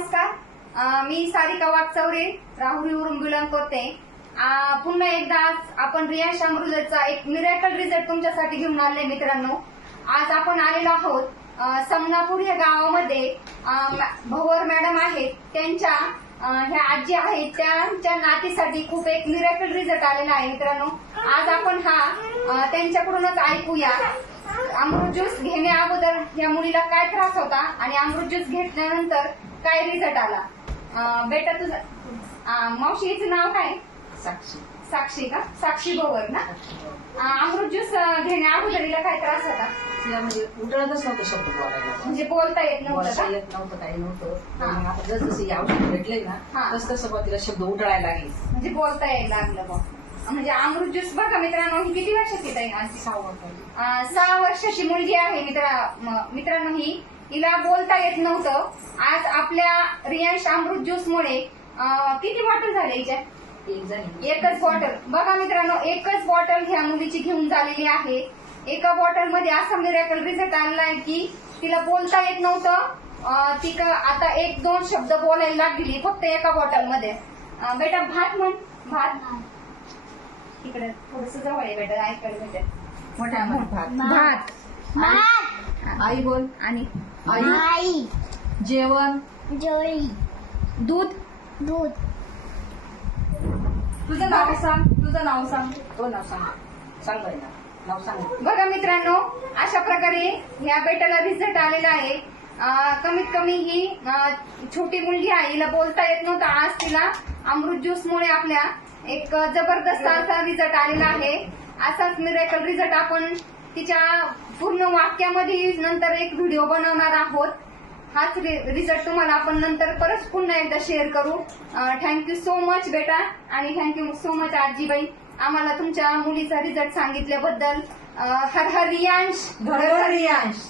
नमस्कार, मी सारिका वाकचौरे राहुरीवरून बिलॉंग करते। पुन्हा एकदा आज आपण रियांश अमृताचा एक मिरेकल रिझल्ट तुमच्यासाठी घेऊन आले मित्रांनो। आज आपण आलेलो आहोत समनापूर या गावामध्ये। भवर मॅडम आहेत, त्यांच्या ह्या आजी आहेत, त्यांच्या नातीसाठी खूप एक मिरेकल रिझल्ट आलेला आहे मित्रांनो। आज आपण हा त्यांच्याकडूनच ऐकूया। अमृत ज्यूस घेण्या अगोदर या मुलीला काय त्रास होता आणि अमृत ज्यूस घेतल्यानंतर काय रिझल्ट आला। बेटा तुझं मावशी हिचं नाव काय? साक्षी। साक्षी का? साक्षी भवर ना। अमृत ज्यूस घेण्या अगोदर हिला काय त्रास होता? तिला म्हणजे उठळतच नव्हतं शब्द बोलायला, म्हणजे बोलता येत नव्हतं बोलायला का? येत नव्हतं, काही नव्हतं। मग आता जसं हे औषध भेटले ना तसं तसं तिला शब्द उठळायला लागले, म्हणजे बोलता यायला लागलं बघ। म्हणजे अमृत ज्यूस बघा मित्रांनो, ही किती वर्षाची ताई? 6 वर्षाची मुलगी आहे मित्रांनो। हिला बोलता येत नव्हतं। आज आपल्या रियांश अमृत ज्यूस मुळे किती बॉटल झाले हिच्या? एकच बॉटल बघा मित्रांनो, एकच बॉटल ह्या मुलीची घेऊन झालेली आहे। एका बॉटल मध्ये असा मिरेकल रिझल्ट आलेला आहे की तिला बोलता येत नव्हतं। ती आता 1-2 शब्द बोलायला लागली फक्त एका बॉटल मध्ये। बेटा भात म्हण, भात इकडे थोडस जवळ आहे बेटा, ऐकायला भेटेल। मोठ्या भात भात भात, आई बोल, आणि आई, जेवण, जोळी, दूध। दूध, तुझं नाव सांग, तुझं नाव सांग। तो नाव सांग, सांग बाई नाव सांग। बघा मित्रांनो, अशा प्रकारे ह्या बेटाला रिझल्ट आलेला आहे। कमीत कमी ही छोटी मुलगी आहे, हिला बोलता येत नव्हतं। आज तिला अमृत ज्यूस मुळे आपल्या एक जबरदस्त असा रिझल्ट आलेला आहे। असाच मिरेकल रिझल्ट आपण तिच्या पूर्ण वाक्यामध्ये नंतर एक व्हिडिओ बनवणार आहोत। हाच रिझल्ट तुम्हाला आपण नंतर परत पुन्हा एकदा शेअर करू। थँक्यू सो मच बेटा, आणि थँक्यू सो मच आजीबाई आम्हाला तुमच्या मुलीचा रिझल्ट सांगितल्याबद्दल। हर हर रियांश, घर रियांश।